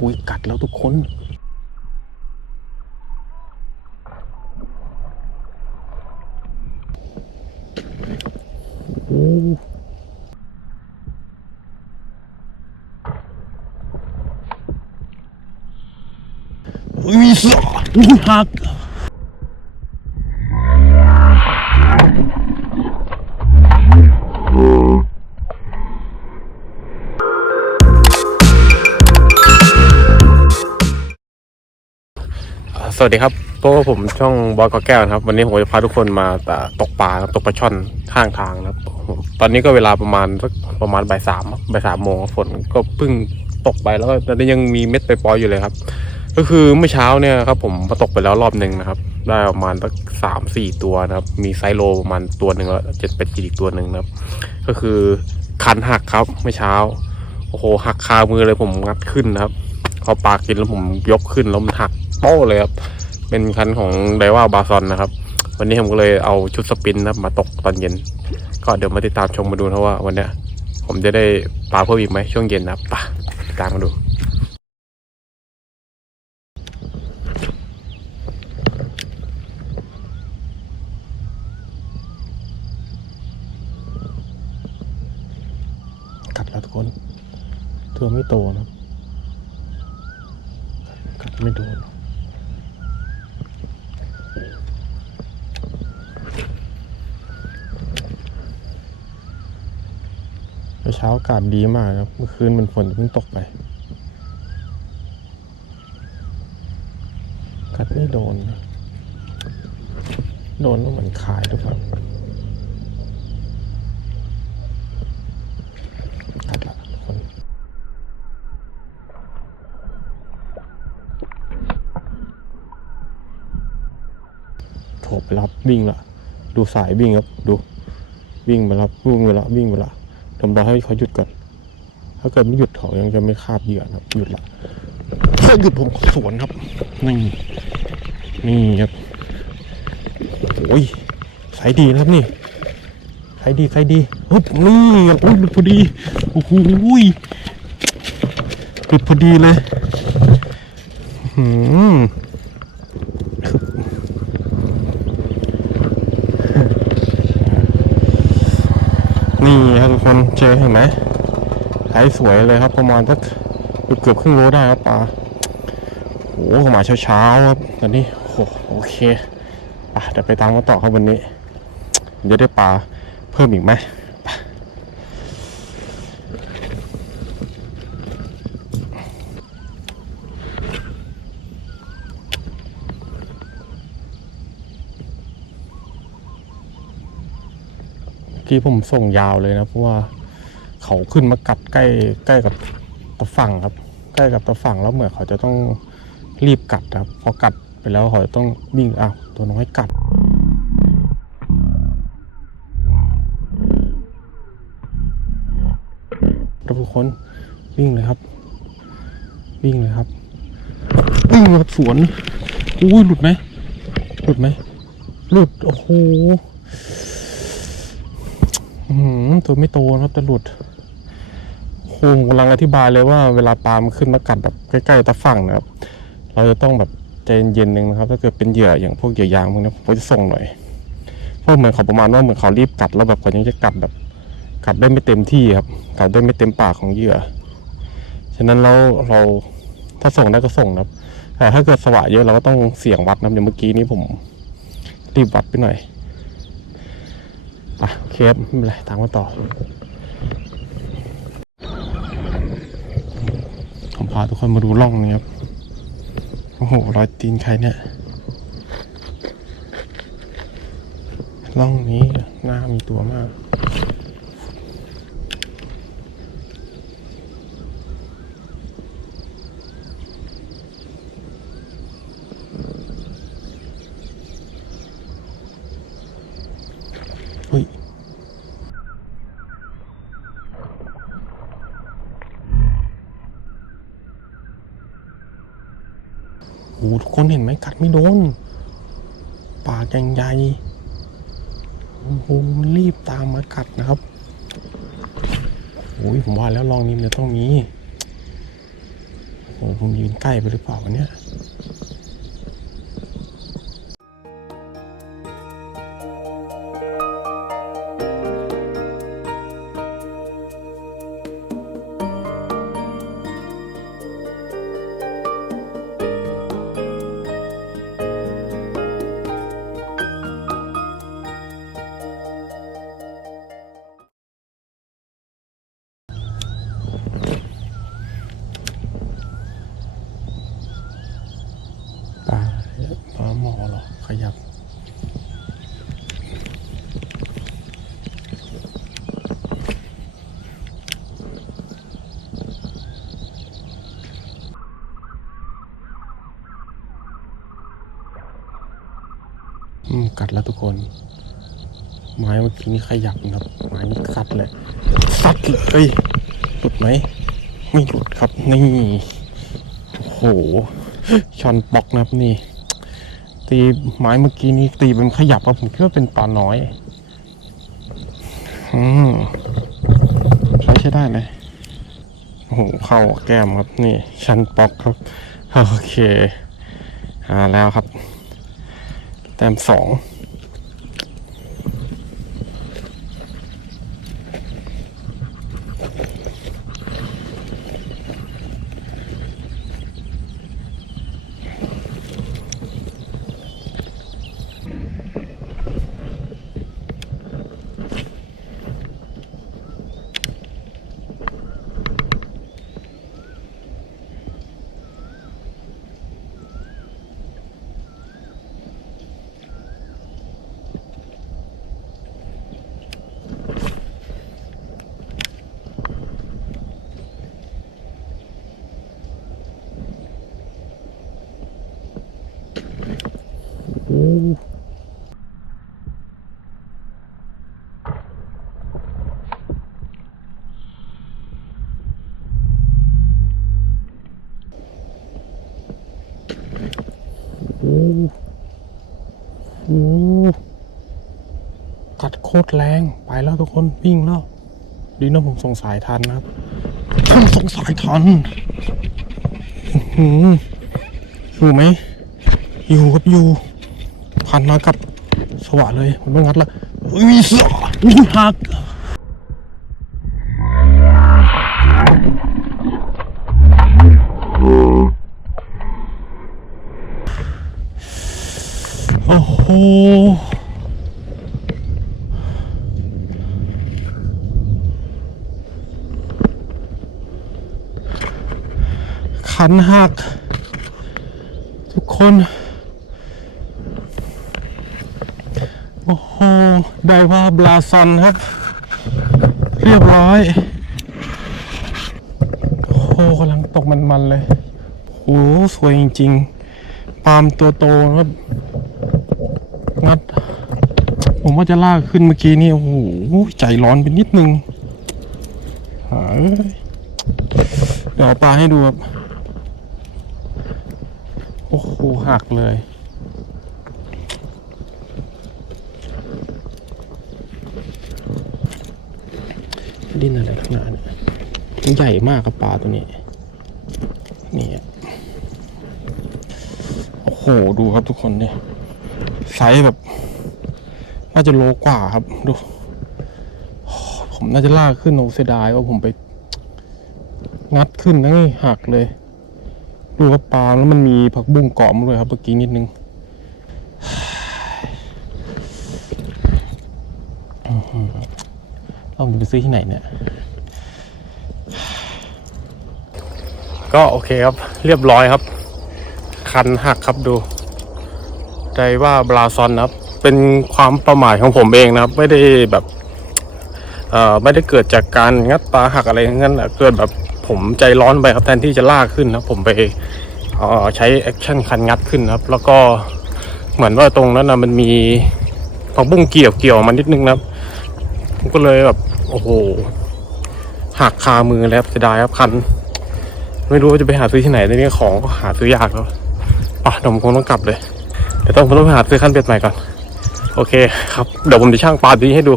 อุ้ยกัดแล้วทุกคนโอ้อุ้ยสะอุ้ยหัก วัสดีครับพวกผมช่องบอยกอแก้วนะครับ วันนี้ผมจะพาทุกคนมาตกปลาตกปลาช่อนข้างทางนะครับ ตอนนี้ก็เวลาประมาณสักประมาณบ่ายสามบ่ายสามโมงฝนก็เพิ่งตกไปแล้วก็ตอนนี้ยังมีเม็ดไปปล่อยอยู่เลยครับ ก็คือเมื่อเช้าเนี่ยครับ ผมมาตกไปแล้วรอบหนึ่งนะครับ ได้ประมาณสักสามสี่ตัวนะครับ มีไซโลประมาณตัวหนึ่งแล้วเจ็ดเป็ดจีอีกตัวหนึ่งนะครับ ก็คือคันหักครับเมื่อเช้าโอ้โหหักคามือเลยผมงัดขึ้นนะครับ พอปลากินแล้วผมยกขึ้นแล้วมันหักโป้เลยครับเป็นคันของไดว่าบาซอนนะครับ วันนี้ผมก็เลยเอาชุดสปินนะมาตกตอนเย็น ก็เดี๋ยวมาติดตามชมมาดูนะว่าวันนี้ผมจะได้ปลาเพิ่มอีกไหมช่วงเย็นนะครับไปติดตามมาดูกัดแล้วทุกคนตัวไม่โตนะ ไม่โดนเช้าอากาศดีมากครับ เมื่อคืนมันฝนเพิ่งตกไปกัดไม่โดน โดนแล้วเหมือนขายหรือเปล่ากัดละทุกคน โถไปรับวิ่งละดูสายวิ่งครับดูวิ่งไปแล้ววิ่งไปล้ววิ่งไปล้วผมรอให้เขาหยุดก่อน ถ้าเกิดไม่หยุดเขายังจะไม่คาบเหยื่อนะครับ หยุดละถ้าหยุดผมสวนครับนี่นี่ครับโอ้ยสายดีนะครับนี่สายดีสายดีฮึบนี่ครับโอ้ยหลุดพอดีโอ้โหยหลุดพอดีเลย หืม นี่ครับทุกคนเจอเห็นไหมหายสวยเลยครับประมาณสักเกือบเกือบครึ่งโลได้ครับปลาโอ้โหมาเช้าๆครับตอนนี้โอ้โอเคอะเดี๋ยวไปตามกันต่อครับวันนี้จะได้ปลาเพิ่มอีกไหมไปเมื่อ กี้ผมส่งยาวเลยนะเพราะว่าเขาขึ้นมากัดใกล้ใกล้กับตะฝั่งครับ ใกล้กับตะฝั่งแล้วเหมือนเขาจะต้องรีบกัดครับพอกัดไปแล้วเขาจะต้องวิ่งอ้าวตัวน้อยกัดทุกคนวิ่งเลยครับ วิ่งเลยครับวิ่งครับสวนอุ้ยหลุดไหมหลุดไหมหลุดโอ้โห ตัวไม่โตนะครับแต่หลุดโอ้โหผมกำลังอธิบายเลยว่าเวลาปลามขึ้นมากัดแบบใกล้ๆตะฝั่งนะครับ เราจะต้องแบบใจเย็นๆนึงนะครับ ถ้าเกิดเป็นเหยื่ออย่างพวกเหยื่อยางพวกนี้ผมจะส่งหน่อยเพราะเหมือนเขาประมาณว่าเหมือนเขารีบกัดแล้วแบบเขายังจะกัดแบบกัดได้ไม่เต็มที่ครับกัดได้ไม่เต็มปากของเหยื่อ ฉะนั้นเราเราถ้าส่งได้ก็ส่งนะครับ แต่ถ้าเกิดสวะเยอะเราก็ต้องเสี่ยงวัดนะอย่างเมื่อกี้นี้ผมรีบวัดไปหน่อย อะโอเคครับไม่เป็นไรตามกันต่อ ผมพาทุกคนมาดูร่องนะครับ โอ้โห รอยตีนใครเนี่ย ร่องนี้หน้ามีตัวมาก หทุกคนเห็นไหมกัดไม่โดน ปากยังใหญ่โอ้โหรีบตามมากัดนะครับโอ้ยผมว่าแล้วลองนี้มันจะต้องมีโอ้ผมยืนใกล้ไปหรือเปล่าเนี่ย ยับ อืม กัดแล้วทุกคน ไม้เมื่อกี้นี่ขยับนะครับ ไม้นี่กัดเลยสัดเลยเอ้ยหลุดไหม ไม่หลุดครับ นี่ โอ้โหชอนปอกนะครับนี่ ตีไม้เมื่อกี้นี้ตีเป็นขยับครับผมคิดว่าเป็นปลาน้อยอืมใช้ใช้ได้เลยโอ้โหเข้าแก้มครับนี่ ชั้นปอกครับ โอเคหาแล้วครับ แต้มสอง ตรแรงไปแล้วทุกคนวิ่งแล้วดีนะผมส่งสายทันนะครับผมส่งสายทันอื้อหืออยู่ไหมอยู่ครับอยู่พันมากับสวะเลยผมันต้องงัดละอุ้ยสอมีหักโอ้โห ขันหัก ทุกคน โอ้โห ได้ว่าบลาซอนครับ เรียบร้อย โอ้โหกำลังตกมันๆเลย โอ้สวยจริงๆ ปาล์มตัวโตครับ งัด ผมว่าจะลากขึ้นเมื่อกี้นี่ โอ้โห ใจร้อนไปนิดนึงหาเอ้ยเดี๋ยวเอาปลาให้ดูครับ โอ้โหหักเลย ดิ้นอะไรทั้งนั้นเนี่ยใหญ่มากกับปลาตัวนี้ นี่โอ้โห ดูครับทุกคนเนี่ยไซส์แบบ น่าจะโลกว่าครับ ดู ผมน่าจะลากขึ้นโอเสียดายว่าผมไป งัดขึ้นนะนี่หักเลย ดูว่าปลาแล้วมันมีผักบุ้งเกาะมาด้วยครับเมื่อกี้นิดนึงเราจะไปซื้อที่ไหนเนี่ย ก็โอเคครับ เรียบร้อยครับ คันหักครับดูใจว่าบราซอนนะครับ เป็นความประมาทของผมเองนะครับ ไม่ได้แบบ เอ่อ ไม่ได้เกิดจากการงัดปลาหักอะไรงั้นนะเกิดแบบ ผมใจร้อนไปครับแทนที่จะลากขึ้นนะผมไปใช้แอคชั่นคันงัดขึ้นครับแล้วก็เหมือนว่าตรงนั้นนะมันมีผักบุ้งเกี่ยวเกี่ยวมานิดนึงนะครับผมก็เลยแบบโอ้โหหักคามือแล้วเสียดายครับคัน ไม่รู้ว่าจะไปหาซื้อที่ไหนในนี้ของก็หาซื้อยากแล้วอะผมคงต้องกลับเลยเดี๋ยวต้องผมต้องไปหาซื้อคันเบ็ดใหม่ก่อนโอเคครับเดี๋ยวผมจะช่างปลาตัวนี้ให้ดู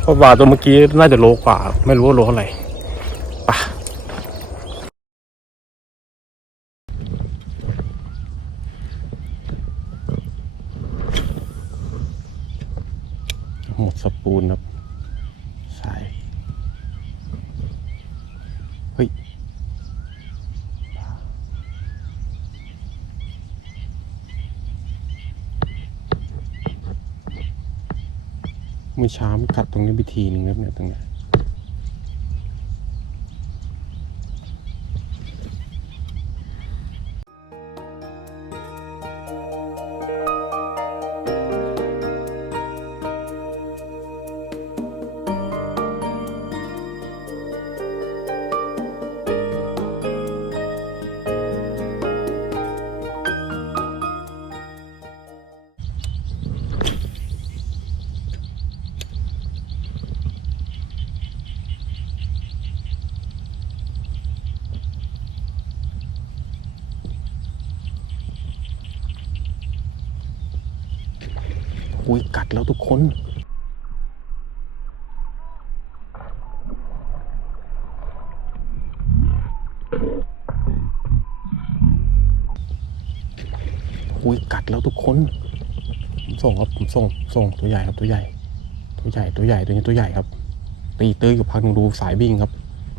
เพราะปลาตัวเมื่อกี้น่าจะโลกว่า ไม่รู้ว่าโลเท่าไหร่ หมดสปูนครับ สาย เฮ้ย เมื่อเช้ามันกัดตรงนี้ไปทีหนึ่งครับเนี่ยตรงเนี้ย ดแล้วทุกคนอุ้ยกัดแล้วทุกคนผมส่งครับผมส่งส่งตัวใหญ่ครับตัวใหญ่ ตัวใหญ่ตัวใหญ่ตัวนี้ตัวใหญ่ครับ ตีตื้ออยู่พักหนึงดูสายวิ่งครับ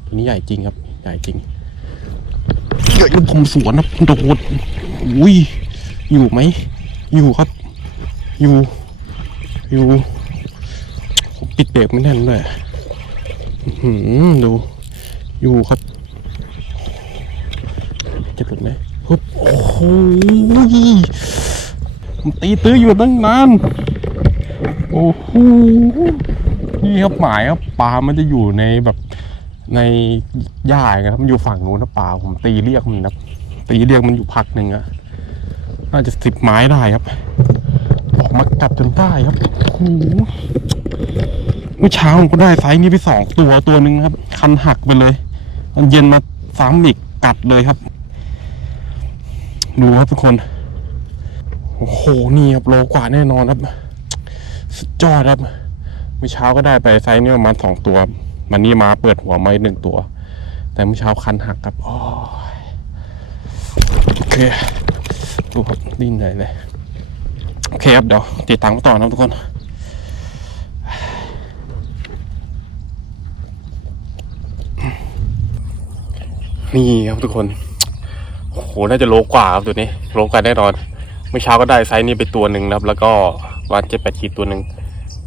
ตัวนี้ใหญ่จริงครับ ใหญ่จริงใหญ่แล้วผมสวนครับโดดอุ้ยอยู่ไหมอยู่ครับ อยู่ อยู่ปิดเบรกไม่แน่นด้วยดู อยู่ครับ จะหลุดไหมฮึบโอ้โหผมตีตื้ออยู่ตั้งนาน โอ้โหนี่ครับหมายครับปลามันจะอยู่ในแบบในหญ้าไงครับมันอยู่ฝั่งนู้นนะปลาผมตีเรียกมันครับตีเรียกมันอยู่พักหนึ่งอะน่าจะสิบไม้ได้ครับ มากัดจนได้ครับโอ้โหเมื่อเช้าผมก็ได้ไซส์นี้ไปสองตัวตัวหนึ่งครับ คันหักไปเลยตอนเย็นมาซ้ำอีกกัดเลยครับ ดูครับทุกคน โอ้โห นี่ครับโลกว่าแน่นอนครับ สุดยอดครับ เมื่อเช้าก็ได้ไปไซส์นี้ประมาณสองตัววันนี้มาเปิดหัวมาอีกหนึ่งตัว แต่เมื่อเช้าคันหักครับโอ้ยโอเค ดูครับดิ้นใหญ่เลย อเคครับเดี๋ยวติดตามต่อนะทุกคนนี่ครับทุกคนโอ้โหน่าจะโลกว่าครับตัวนี้โลกว่าแน่นอนเมื่อเช้าก็ได้ไซส์นี้ไปตัวหนึ่งนะครับ แล้วก็วันเจ็ดแปดขีดตัวหนึ่ง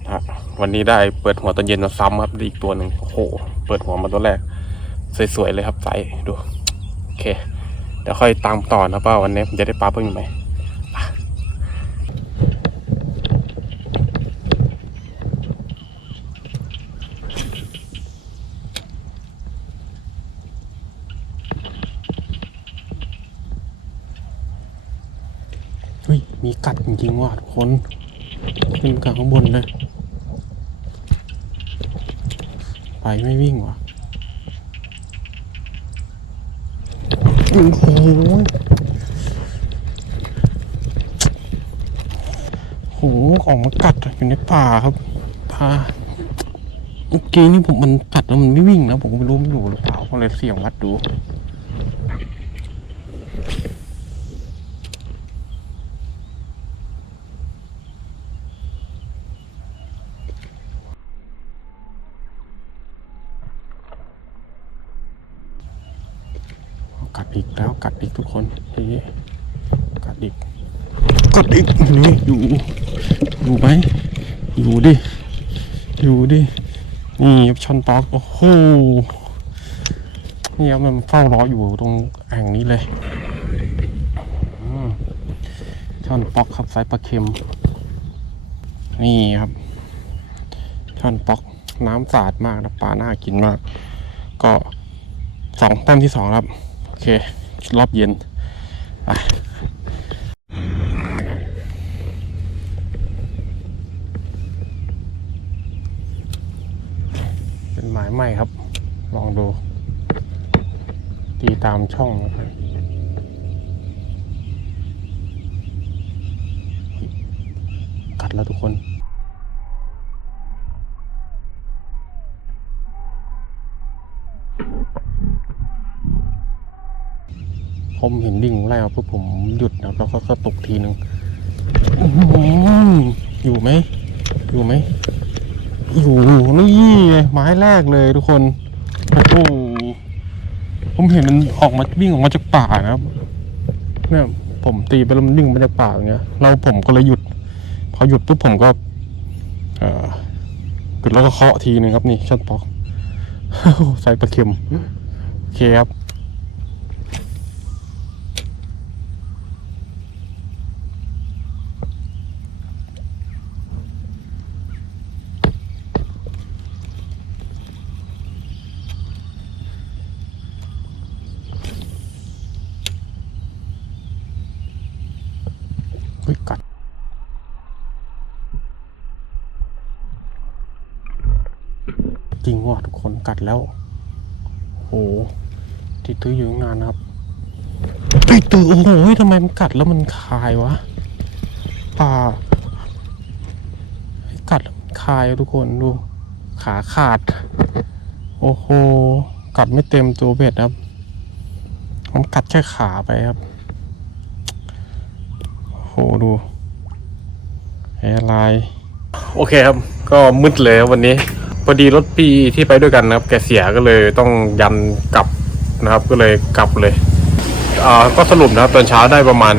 นะฮะวันนี้ได้เปิดหัวตอนเย็นมาซ้ำครับอีกตัวหนึ่งโอ้โหเปิดหัวมาตัวแรก สวยๆเลยครับไซส์ดูโอเคเดี๋ยวค่อยตามต่อนะว่าวันนี้ผมจะได้ปลาเพิ่มอีกไหม เฮ้ย มีกัดจริงๆว่ะทุกคนขึ้นกลางข้างบนเลย ไปไม่วิ่งว่ะโอ้โหโหออกมากัดอยู่ในป่าครับป่าเมื่อกี้นี่ผมมันกัดแล้วมันไม่วิ่งนะ ผมก็ไม่รู้มันอยู่หรือเปล่าก็เลยเสี่ยงวัดดู กัด อีกแล้วกัดอีกทุกคนทีนี้กัดอีกกัดอีกนี่อยู่อยู่ไหมอยู่ดิอยู่ดินี่ครับช่อนป๊อกโอ้โหนี่ครับมันเฝ้ารออยู่ตรงแอ่งนี้เลยอืมช่อนป๊อกครับไซส์ปลาเค็ม นี่ครับช่อนป๊อกน้ำสะอาดมากนะปลาน่ากินมาก ก็สองแต้มที่สองครับโอเค รอบเย็นไปเป็นหมายใหม่ครับ ลองดู ตีตามช่องนะครับกัดแล้วทุกคน ผมเห็นดิ่งไล่มาปุ๊บผมหยุดนะแล้วก็กระตุกทีนึงอื้อหืออยู่ไหมอยู่ไหมโหนี่ไงไม้แรกเลยทุกคนโอ้โหผมเห็นมันออกมาวิ่งออกมาจากป่านะครับเนี่ยผมตีไปแล้วมันวิ่งมาจากป่าอย่างเงี้ยแล้วผมก็เลยหยุด พอหยุดปุ๊บผมก็เอ่อหยุดแล้วก็เคาะทีหนึ่งครับนี่ช็อตปอกใส่ปลาเค็มโอเคครับ เฮ้ยกัด จริงว่ะทุ กคนกัดแล้วโอ้โหติดตื้ออยู่ตั้งนานนะครับติดตื้อโอ้โหทำไมมันกัดแล้วมันคายวะปลากัดแล้วมันคายอะทุกคนดูขาขาด โอ้โหกัดไม่เต็มตัวเบ็ดครับมันกัดแค่ขาไปครับโอ้โหดูแอร์ไลน์โอเคครับ ก็มืดเลยครับวันนี้ พอดีรถพี่ที่ไปด้วยกันนะครับ แกเสียก็เลยต้องยันกลับนะครับ ก็เลยกลับเลยอ่าก็สรุปนะครับ ตอนเช้าได้ประมาณ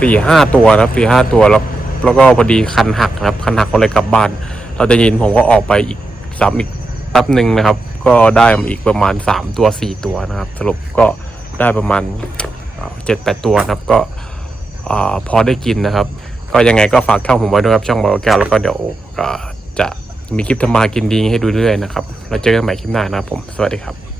สี่ห้าตัวนะครับสี่ห้าตัวแล้วแล้วก็พอดีคันหักนะครับ คันหักก็เลยกลับบ้าน เราจะยินผมก็ออกไปอีกสามอีกแป๊บหนึ่งนะครับ ก็ได้มาอีกประมาณสามตัวสี่ตัวนะครับ สรุปก็ได้ประมาณเจ็ดแปดตัวนะครับ ก็พอได้กินนะครับ ก็ยังไงก็ฝากช่องผมไว้ด้วยครับช่องบอลแก้วแล้วก็เดี๋ยว มีคลิปทำมาหากินดีให้ดูเรื่อยนะครับ เราเจอกันใหม่คลิปหน้านะครับผม สวัสดีครับ